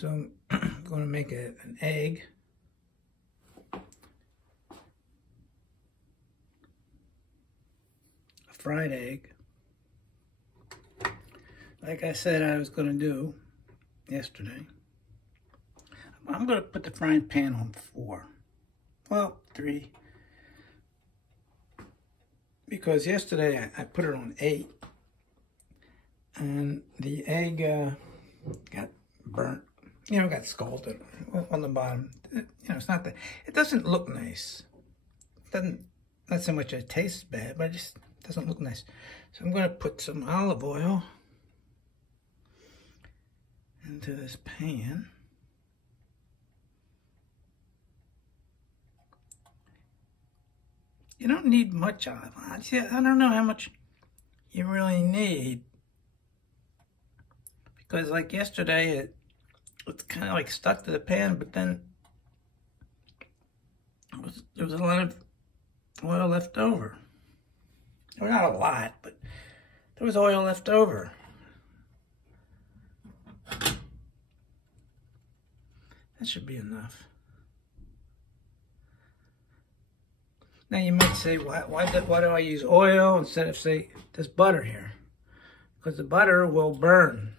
So I'm going to make an egg. A fried egg. Like I said I was going to do yesterday. I'm going to put the frying pan on 4. Well, 3. Because yesterday I put it on 8. And the egg got burnt. You know, got scalded on the bottom. You know, it's not that, it doesn't look nice. It doesn't, not so much it tastes bad, but it just doesn't look nice. So I'm going to put some olive oil into this pan. You don't need much olive oil. See, I don't know how much you really need. Because like yesterday, it's kind of like stuck to the pan, but then there was a lot of oil left over. Well, not a lot, but there was oil left over. That should be enough. Now you might say, why do I use oil instead of, say, this butter here? Because the butter will burn.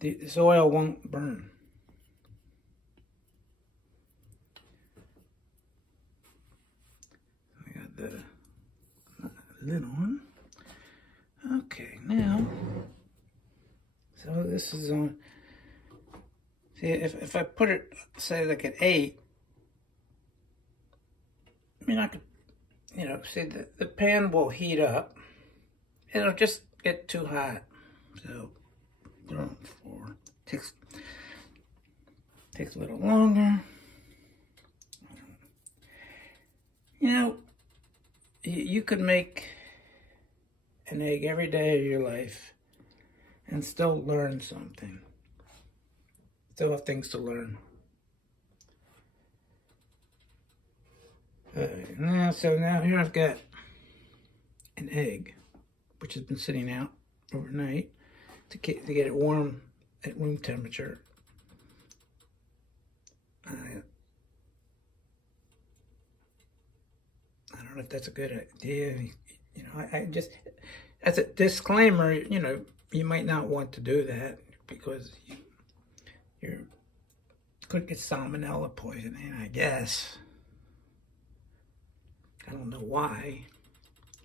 This oil won't burn. I got the lid on. Okay, now, so this is on. See, if I put it, say, like at 8, I mean, I could, you know, see, the pan will heat up. It'll just get too hot. So, put it on 4. Takes a little longer. You know, you could make an egg every day of your life and still learn something. Still have things to learn. So now here I've got an egg, which has been sitting out overnight to get it warm at room temperature. I don't know if that's a good idea. You know, I just, as a disclaimer, you know, you might not want to do that because you could get salmonella poisoning, I guess. I don't know why,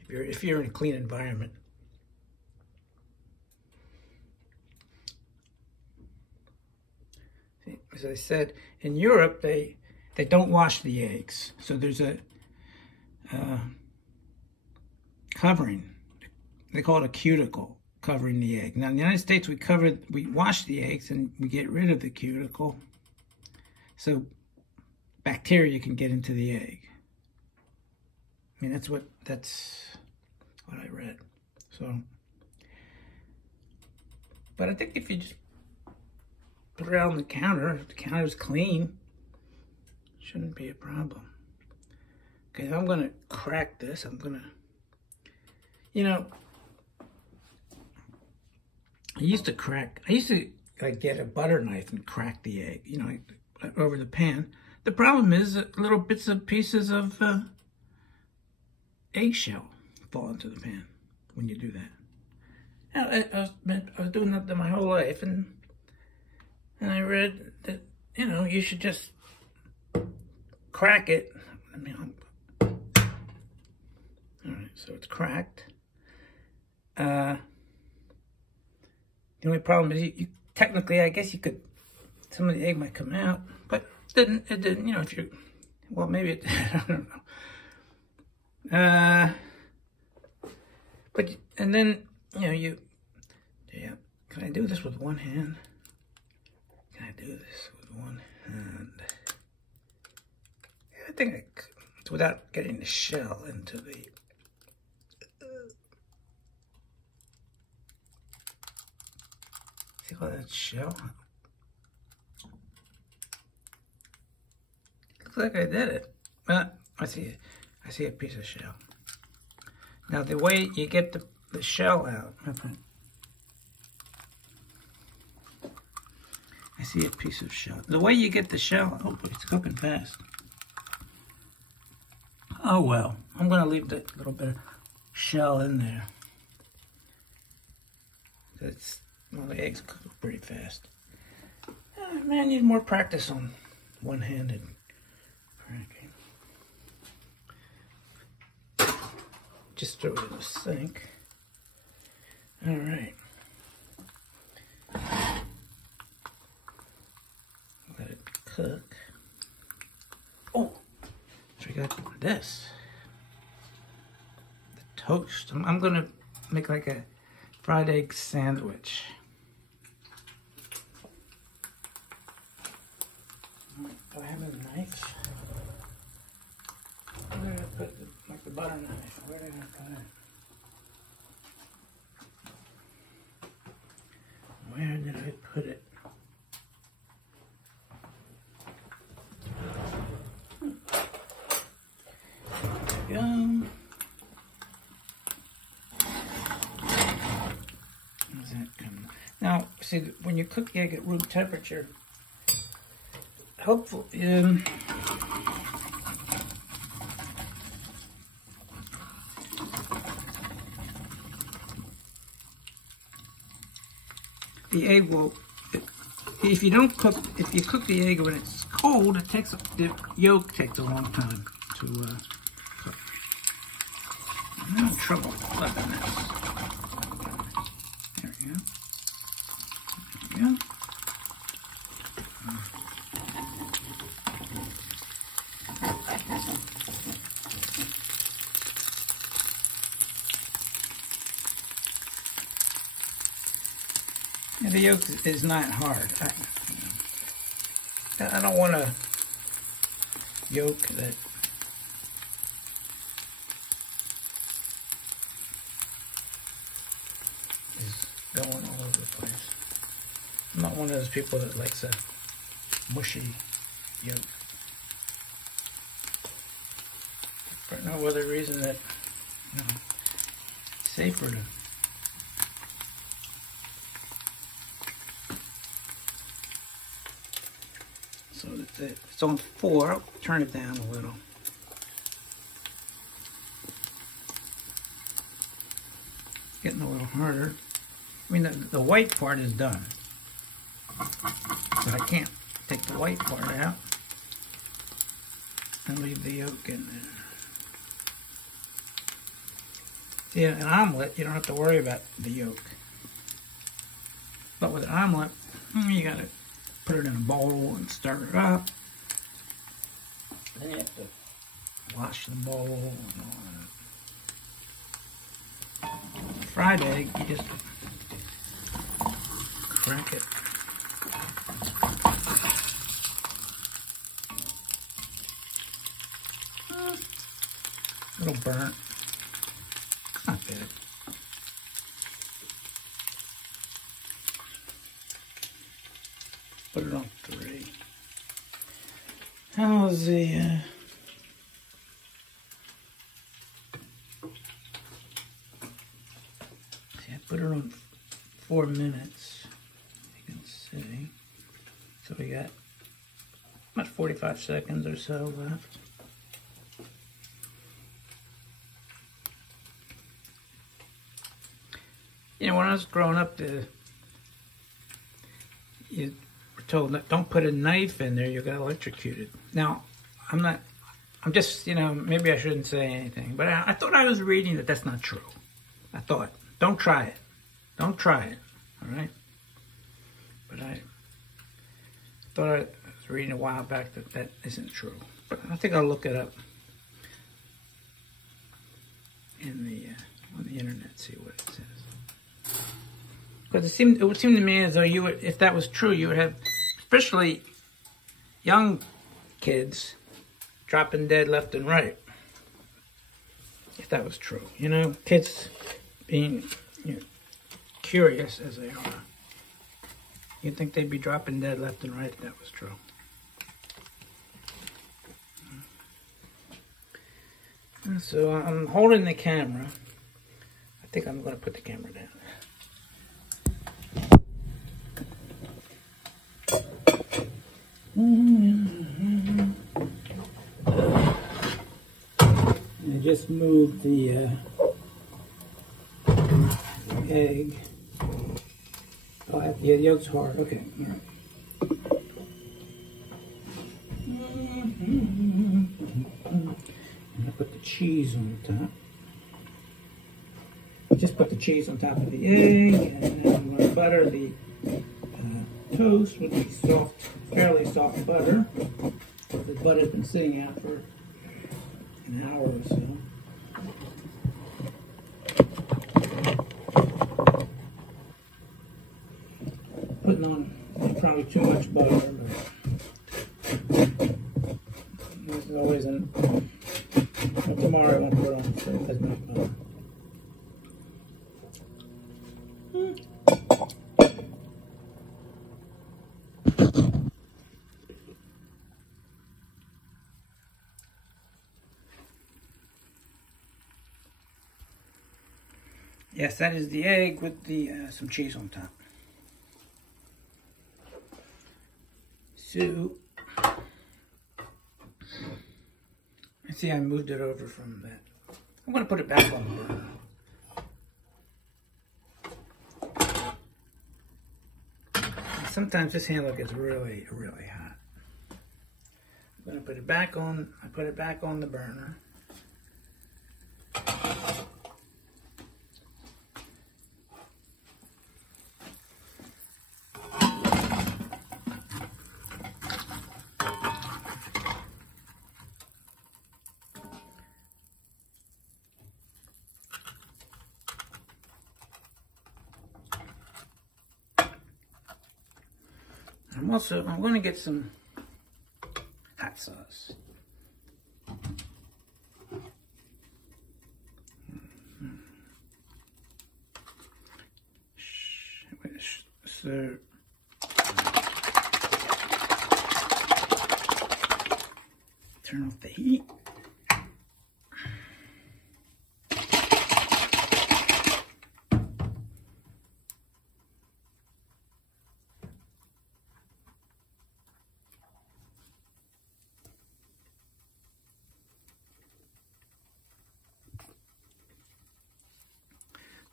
if you're in a clean environment. See, as I said, in Europe, they don't wash the eggs. So there's a covering. They call it a cuticle covering the egg. Now in the United States, we wash the eggs and we get rid of the cuticle. So bacteria can get into the egg. I mean, that's what I read. So, but I think if you just put it out on the counter, if the counter's clean, shouldn't be a problem. Okay, I'm gonna crack this. I'm gonna, you know, I used to like get a butter knife and crack the egg, you know, like, over the pan. The problem is that little bits and pieces of eggshell fall into the pan when you do that. Now, I was doing that my whole life, and I read that, you know, you should just crack it. I mean, all right, so it's cracked. The only problem is you technically, I guess you could, some of the egg might come out, but it didn't, you know, if you, well, maybe it, I don't know. But, and then, you know, yeah, can I do this with one hand? Can I do this with one hand? Yeah, I think I could, without getting the shell into the, see all that shell? Looks like I did it. I see a piece of shell. Now the way you get the shell out, see a piece of shell. The way you get the shell, oh, it's cooking fast. Oh well, I'm gonna leave that little bit of shell in there. Well, the eggs cook pretty fast. Man, I need more practice on one-handed cracking. Just throw it in the sink. All right. Let it cook. Oh, forgot this. The toast. I'm gonna make like a fried egg sandwich. Do I have a knife? Where did I put like the butter knife? Where did I put it? Where did I put it? There we go. How's that coming? Now, see, when you cook the egg at room temperature, hopefully, the egg will, if you cook the egg when it's cold, the yolk takes a long time to cook. I'm having trouble flipping this. There we go. There we go. The yolk is not hard. I don't want a yolk that is going all over the place. I'm not one of those people that likes a mushy yolk. For no other reason that, you know, it's safer to so it's on 4. I'll turn it down a little. It's getting a little harder. I mean, the white part is done, but I can't take the white part out and leave the yolk in there. See, an omelet, you don't have to worry about the yolk. But with an omelet, you gotta put it in a bowl and stir it up. Then you have to wash the bowl and all that. Fried egg, you just crack it. A little burnt. Not bad. Put it on 3. How's the see, I put it on 4 minutes. You can see. So we got about 45 seconds or so left. You know, when I was growing up, you were told that don't put a knife in there, you'll get electrocuted. Now, I'm just, you know, maybe I shouldn't say anything, but I thought I was reading that that's not true. I thought, don't try it. Don't try it, all right? But I thought I was reading a while back that that isn't true. But I think I'll look it up in on the internet, see what it says. Because it would seem to me as though you would, if that was true, you would have, especially young kids, dropping dead left and right. If that was true, you know, kids being, you know, curious as they are, you'd think they'd be dropping dead left and right if that was true. So I'm holding the camera. I think I'm going to put the camera down. I just moved the egg. Oh, yeah, the yolk's hard. Okay, all right. And I put the cheese on the top. Just put the cheese on top of the egg, and then I'm going to butter the toast with the soft, fairly soft butter. The butter's been sitting out for an hour or so. Putting on probably too much butter, but there's always but tomorrow I won't put on as much butter. Yes, that is the egg with the some cheese on top. So, see, I moved it over from that. I'm going to put it back on the burner. Sometimes this handle gets really, really hot. I'm going to put it back on. I put it back on the burner. I'm going to get some hot sauce. So, turn off the heat.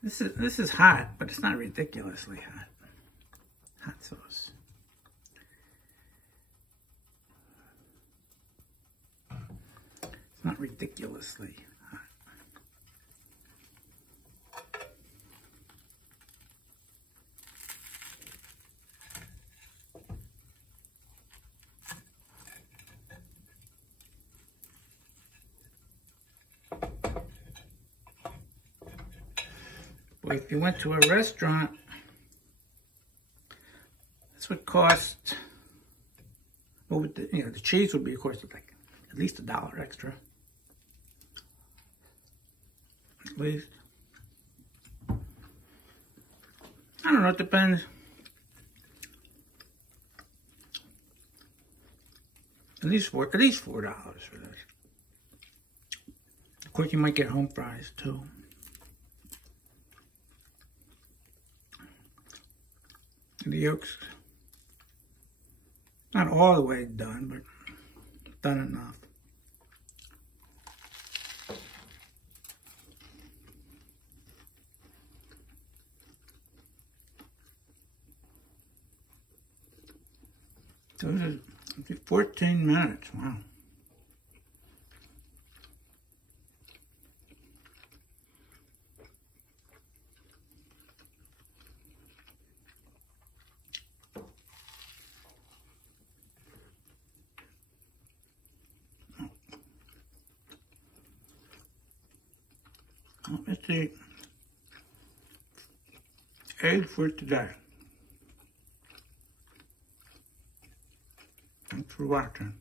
This is hot, but it's not ridiculously hot. Hot sauce. It's not ridiculously hot. Well, if you went to a restaurant, this would cost, well, with the, the cheese would be, of course, like at least $1 extra. At least. I don't know, it depends. At least $4 for this. Of course, you might get home fries too. The yolk's not all the way done, but done enough. So this is 14 minutes, wow. That's the egg for today. Thanks for watching.